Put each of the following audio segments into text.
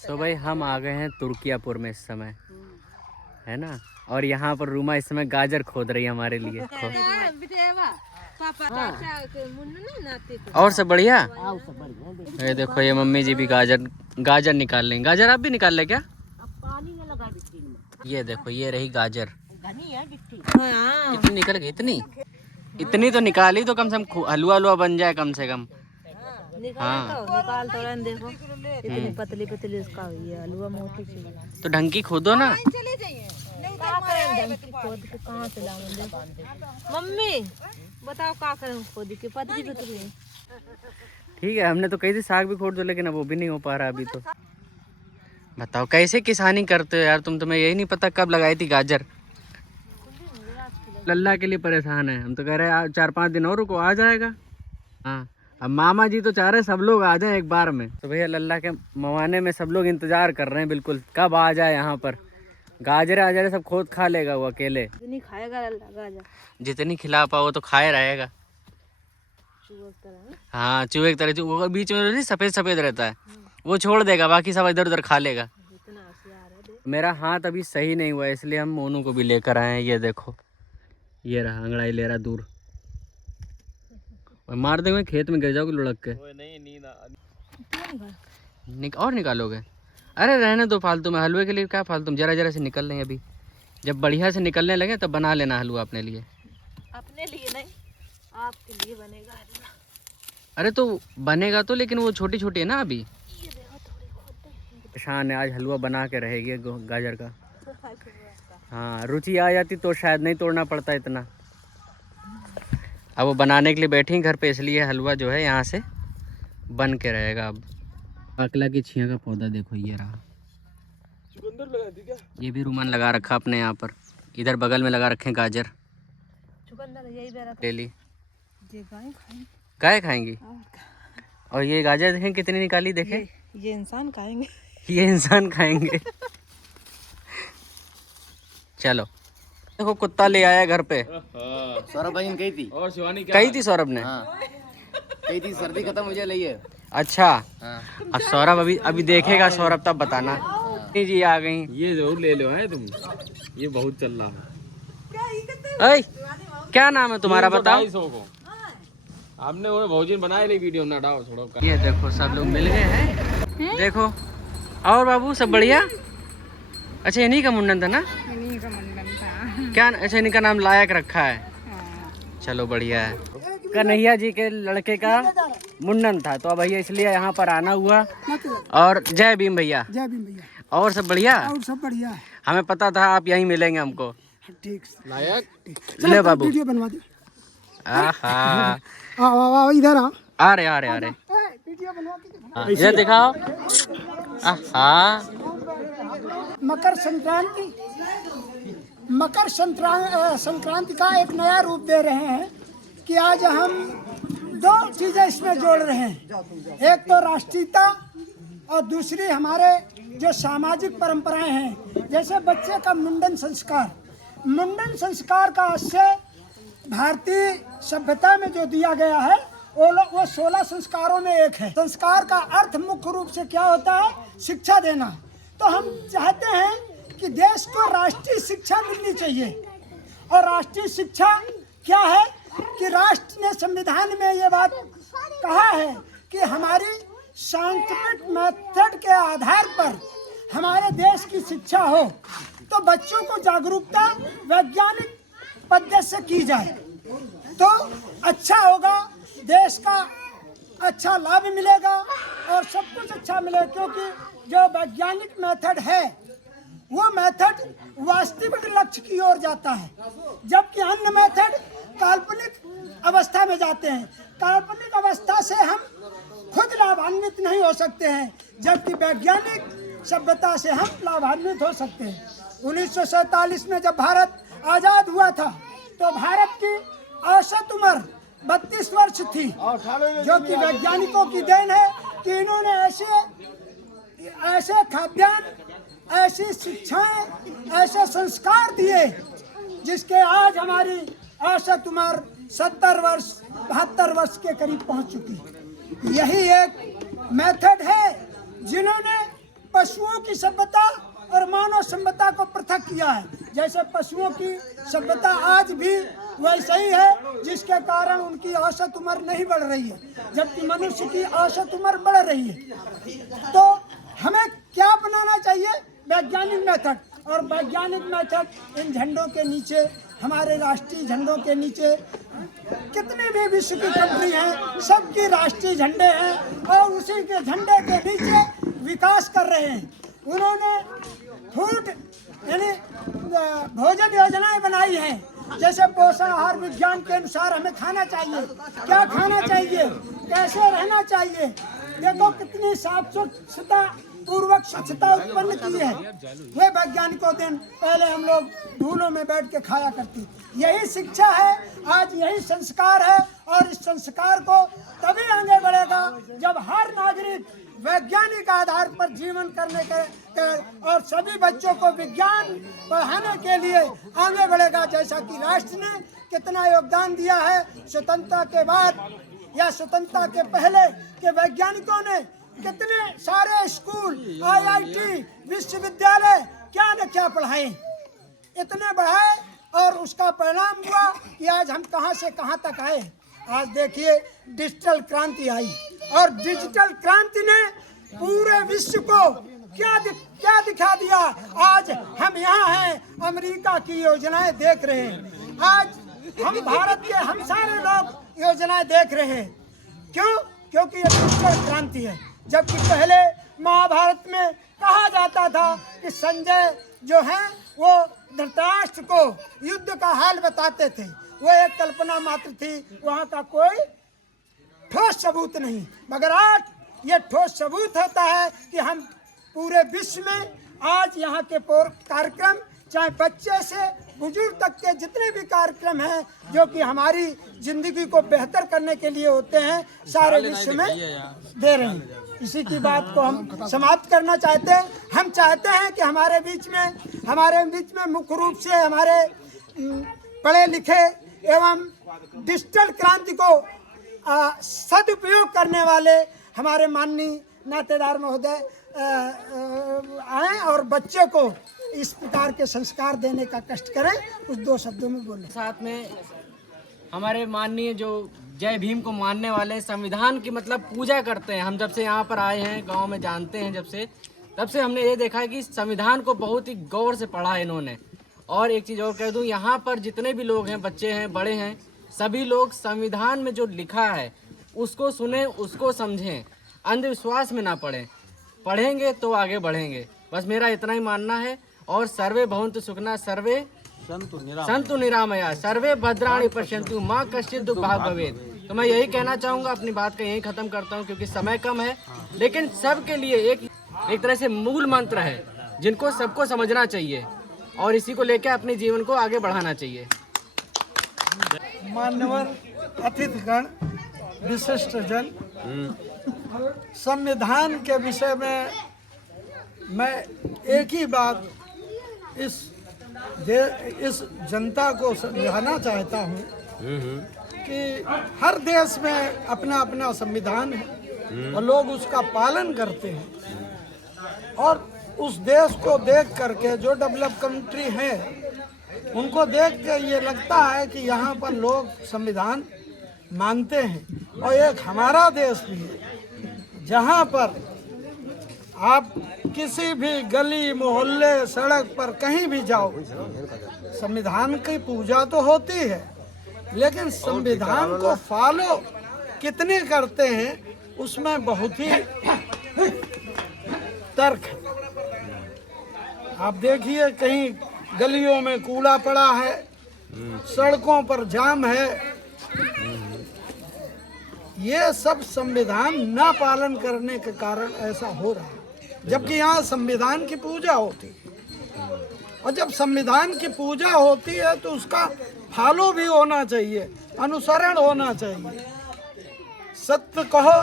तो भाई हम आ गए हैं तुर्कियापुर में इस समय, है ना। और यहाँ पर रूमा इस समय गाजर खोद रही है हमारे लिए। और सब बढ़िया। ये देखो ये मम्मी जी भी गाजर निकाल लेंगे। गाजर आप भी निकाल ले क्या? ये देखो ये रही गाजर। कितनी निकल गई? इतनी तो निकाली तो कम से कम हलवा हलवा बन जाए कम से कम। हाँ निकाल तो रहे देखो, इतनी पतली पतली इसका हुई है हलवा मोटी सी। तो ढंग की खोदो ना। खोद के कहाँ से लाऊंगे? मम्मी बताओ क्या करें खोद के? पतली पतली। ठीक है, हमने तो कही थी साग भी खोद दो, लेकिन अब वो भी नहीं हो पा रहा अभी। तो बताओ कैसे किसानी करते हो यार तुम? तुम्हें यही नहीं पता कब लगाई थी गाजर? लल्ला के लिए परेशान है हम, तो कह रहे हैं 4-5 दिन और रुको, आ जाएगा। हाँ, अब मामा जी तो चाह रहे सब लोग आ जाएं एक बार में। तो भैया लल्ला के मवाने में सब लोग इंतजार कर रहे हैं बिल्कुल, कब आ जाए यहाँ पर। गाजरे सब खोद खा लेगा वो अकेले। जितनी खाएगा लल्ला गाजर, जितनी खिला पाओ वो तो खाए रहेगा। हाँ चूहे की तरह, वो बीच में नहीं सफेद सफेद रहता है, वो छोड़ देगा, बाकी सब इधर उधर खा लेगा। मेरा हाथ अभी सही नहीं हुआ इसलिए हम मोनू को भी लेकर आए हैं। ये देखो ये रहा, अंगड़ाई ले रहा दूर, और मार देंगे खेत में गिर जाओगे लुढ़क के। और निकालोगे? अरे रहने दो फालतू में, हलवे के लिए क्या फालतू में, जरा जरा से निकल लेंगे। अभी जब बढ़िया से निकलने लगे तब बना लेना हलवा अपने लिए। अपने लिए नहीं, आपके लिए बनेगा हलवा। अरे तो बनेगा तो, लेकिन वो छोटी छोटी है ना अभी। शान है, आज हलवा बना के रहेगी गाजर का। हाँ रुचि आ जाती तो शायद नहीं तोड़ना पड़ता इतना। अब वो बनाने के लिए बैठी घर पे, इसलिए हलवा जो है यहाँ से बन के रहेगा। अब अकला की छिया का पौधा देखो ये रहा। चुकंदर लगा दी क्या? ये भी रूमान लगा रखा अपने यहाँ पर। इधर बगल में लगा रखे गाजर। चुकंदर यही ले ली। गाय खाएंगी। और ये गाजर देखें कितनी निकाली, देखें। ये इंसान खाएंगे। ये इंसान खाएंगे। चलो देखो कुत्ता ले आया घर पे। सौरभ भाई कही थी, और शिवानी क्या कही थी सौरभ ने। हाँ। कही थी सर्दी खत्म हो जाए लाइए। अच्छा हाँ। अब सौरभ अभी देखेगा सौरभ, तब बताना। जी आ गई। ये जरूर ले लो है तुम, ये बहुत चल रहा है। ऐ, क्या नाम है तुम्हारा बताओ? 250 को आपने वो भोजन बनाए नहीं, वीडियो ना डालो थोड़ा। ये देखो सब लोग मिल गए हैं। देखो और बाबू सब बढ़िया। अच्छा इन्हीं का मुंडन था ना? इन्हीं का मुंडन था। क्या अच्छा इनका नाम लायक रखा है। चलो बढ़िया है। कन्हैया जी के लड़के का मुंडन था, तो अब भैया इसलिए यहाँ पर आना हुआ। और जय भीम भैया। जय भीम भैया। और सब बढ़िया? और सब बढ़िया है। हमें पता था आप यहीं मिलेंगे हमको। ठीक लायक ले बाबू। वीडियो बनवा दे। आहा आओ इधर आओ। आ रहे वीडियो बनवा के इधर दिखाओ। आहा मकर संक्रांति का एक नया रूप दे रहे हैं कि आज हम 2 चीजें इसमें जोड़ रहे हैं। एक तो राष्ट्रीयता और दूसरी हमारे जो सामाजिक परंपराएं हैं, जैसे बच्चे का मुंडन संस्कार का आशय भारतीय सभ्यता में जो दिया गया है वो 16 संस्कारों में एक है। संस्कार का अर्थ मुख्य रूप से क्या होता है? शिक्षा देना। तो हम चाहते हैं कि देश को राष्ट्रीय शिक्षा मिलनी चाहिए। और राष्ट्रीय शिक्षा क्या है कि राष्ट्र ने संविधान में ये बात कहा है कि हमारी साइंटिफिक मेथड के आधार पर हमारे देश की शिक्षा हो, तो बच्चों को जागरूकता वैज्ञानिक पद्धति से की जाए तो अच्छा होगा, देश का अच्छा लाभ मिलेगा और सब कुछ अच्छा मिलेगा। क्योंकि जो वैज्ञानिक मेथड है वो मेथड वास्तविक लक्ष्य की ओर जाता है, जबकि अन्य मेथड काल्पनिक अवस्था में जाते हैं। काल्पनिक अवस्था से हम खुद लाभान्वित नहीं हो सकते हैं, जबकि वैज्ञानिक सभ्यता से हम लाभान्वित हो सकते हैं। 1947 में जब भारत आजाद हुआ था तो भारत की औसत उम्र 32 वर्ष थी, जो कि वैज्ञानिकों की देन है कि इन्होंने ऐसे खाद्यान्न, ऐसी शिक्षाएं, ऐसे संस्कार दिए जिसके आज हमारी औसत उम्र 70 वर्ष 72 वर्ष के करीब पहुंच चुकी है। यही एक मेथड है जिन्होंने पशुओं की सभ्यता और मानव सभ्यता को पृथक किया है। जैसे पशुओं की सभ्यता आज भी वैसे ही है, जिसके कारण उनकी औसत उम्र नहीं बढ़ रही है, जबकि मनुष्य की औसत उम्र बढ़ रही है। तो हमें क्या अपनाना चाहिए? वैज्ञानिक मेथड। और वैज्ञानिक मेथड इन झंडों के नीचे, हमारे राष्ट्रीय झंडों के नीचे कितने भी विश्व की कंट्री हैं, सबकी राष्ट्रीय झंडे हैं और उसी के झंडे के नीचे विकास कर रहे हैं। उन्होंने फूड यानी भोजन योजनाएं बनाई हैं, जैसे पोषण आहार विज्ञान के अनुसार हमें खाना चाहिए, क्या खाना चाहिए, कैसे रहना चाहिए। देखो कितनी साफ सुथरा पूर्वक स्वच्छता उत्पन्न की है। वे वैज्ञानिकों दिन पहले हम लोग धूलों में बैठ के खाया करती। यही शिक्षा है, आज यही संस्कार है और इस संस्कार को तभी आगे बढ़ेगा जब हर नागरिक वैज्ञानिक आधार पर जीवन करने के और सभी बच्चों को विज्ञान पढ़ाने के लिए आगे बढ़ेगा। जैसा कि राष्ट्र ने कितना योगदान दिया है स्वतंत्रता के बाद या स्वतंत्रता के पहले के वैज्ञानिकों ने कितने सारे स्कूल, IIT, विश्वविद्यालय क्या न क्या पढ़ाए, इतने बढ़ाए और उसका परिणाम हुआ कि आज हम कहां से कहां तक आए। आज देखिए डिजिटल क्रांति आई और डिजिटल क्रांति ने पूरे विश्व को क्या दिखा दिया। आज हम यहाँ हैं, अमेरिका की योजनाएं देख रहे हैं, आज हम भारत के हम सारे लोग योजनाएं देख रहे हैं। क्यों? क्योंकि ये डिजिटल क्रांति है। जबकि पहले महाभारत में कहा जाता था कि संजय जो है वो धृतराष्ट्र को युद्ध का हाल बताते थे, वो एक कल्पना मात्र थी, वहाँ का कोई ठोस सबूत नहीं। मगर आज ये ठोस सबूत होता है कि हम पूरे विश्व में आज यहाँ के कार्यक्रम, चाहे बच्चे से बुजुर्ग तक के जितने भी कार्यक्रम हैं जो कि हमारी जिंदगी को बेहतर करने के लिए होते हैं, सारे विश्व में दे रहे हैं। इसी की बात को हम समाप्त करना चाहते हैं। हम चाहते हैं कि हमारे बीच में मुख्य रूप से हमारे पढ़े लिखे एवं डिजिटल क्रांति को सदुपयोग करने वाले हमारे माननीय नातेदार महोदय आए और बच्चों को इस प्रकार के संस्कार देने का कष्ट करें। कुछ दो शब्दों में बोलें। साथ में हमारे माननीय जो जय भीम को मानने वाले संविधान की मतलब पूजा करते हैं। हम जब से यहाँ पर आए हैं गांव में जानते हैं, तब से हमने ये देखा है कि संविधान को बहुत ही गौर से पढ़ा है इन्होंने। और एक चीज़ और कह दूँ, यहाँ पर जितने भी लोग हैं, बच्चे हैं, बड़े हैं, सभी लोग संविधान में जो लिखा है उसको सुने, उसको समझें, अंधविश्वास में ना पढ़ें। पढ़ेंगे तो आगे बढ़ेंगे। बस मेरा इतना ही मानना है। और सर्वे भवन्तु सुखिनः, सर्वे सन्तु निरामया, सर्वे भद्राणि पश्यन्तु, माँ कश्चित् दुःखभाग् भवेत्। तो मैं यही कहना चाहूँगा, अपनी बात का यही ख़त्म करता हूँ क्योंकि समय कम है। लेकिन सबके लिए एक तरह से मूल मंत्र है जिनको सबको समझना चाहिए और इसी को लेकर अपने जीवन को आगे बढ़ाना चाहिए। मान्यवर अतिथिगण, विशिष्ट जन, संविधान के विषय में मैं एक ही बात इस जनता को समझाना चाहता हूँ कि हर देश में अपना अपना संविधान है और लोग उसका पालन करते हैं। और उस देश को देख करके जो डेवलप कंट्री है उनको देख के ये लगता है कि यहाँ पर लोग संविधान मानते हैं। और एक हमारा देश भी है जहाँ पर आप किसी भी गली मोहल्ले सड़क पर कहीं भी जाओ, संविधान की पूजा तो होती है, लेकिन संविधान को फॉलो कितने करते हैं उसमें बहुत ही तर्क है। आप देखिए कहीं गलियों में कूड़ा पड़ा है, सड़कों पर जाम है, ये सब संविधान ना पालन करने के कारण ऐसा हो रहा है। जबकि यहाँ संविधान की पूजा होती है और जब संविधान की पूजा होती है तो उसका फॉलो भी होना चाहिए, अनुसरण होना चाहिए। सत्य कहो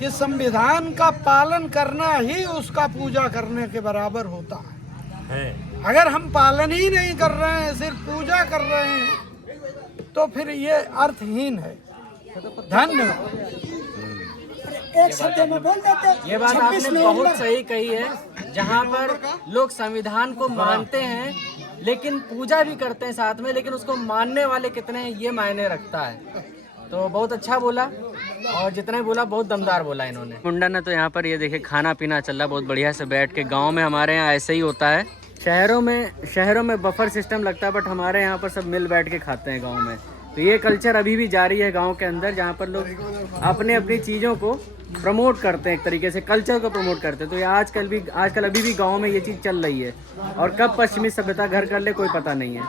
कि संविधान का पालन करना ही उसका पूजा करने के बराबर होता है। अगर हम पालन ही नहीं कर रहे हैं, सिर्फ पूजा कर रहे हैं, तो फिर ये अर्थहीन है। धन्यवाद। एक शब्द में बोल देते। ये बात 26 आपने बहुत नवंबर सही कही है। जहाँ पर लोग संविधान को मानते हैं लेकिन पूजा भी करते हैं साथ में, लेकिन उसको मानने वाले कितने हैं ये मायने रखता है। तो बहुत अच्छा बोला, और जितना भी बोला बहुत दमदार बोला इन्होंने। मुंडन है तो यहाँ पर ये देखिए खाना पीना चल रहा बहुत बढ़िया से बैठ के। गाँव में हमारे यहाँ ऐसे ही होता है, शहरों में बफर सिस्टम लगता है, बट हमारे यहाँ पर सब मिल बैठ के खाते हैं गाँव में। तो ये कल्चर अभी भी जारी है गांव के अंदर, जहाँ पर लोग अपने अपनी चीज़ों को प्रमोट करते हैं, एक तरीके से कल्चर को प्रमोट करते हैं। तो ये आजकल अभी भी गांव में ये चीज़ चल रही है, और कब पश्चिमी सभ्यता घर कर ले कोई पता नहीं है।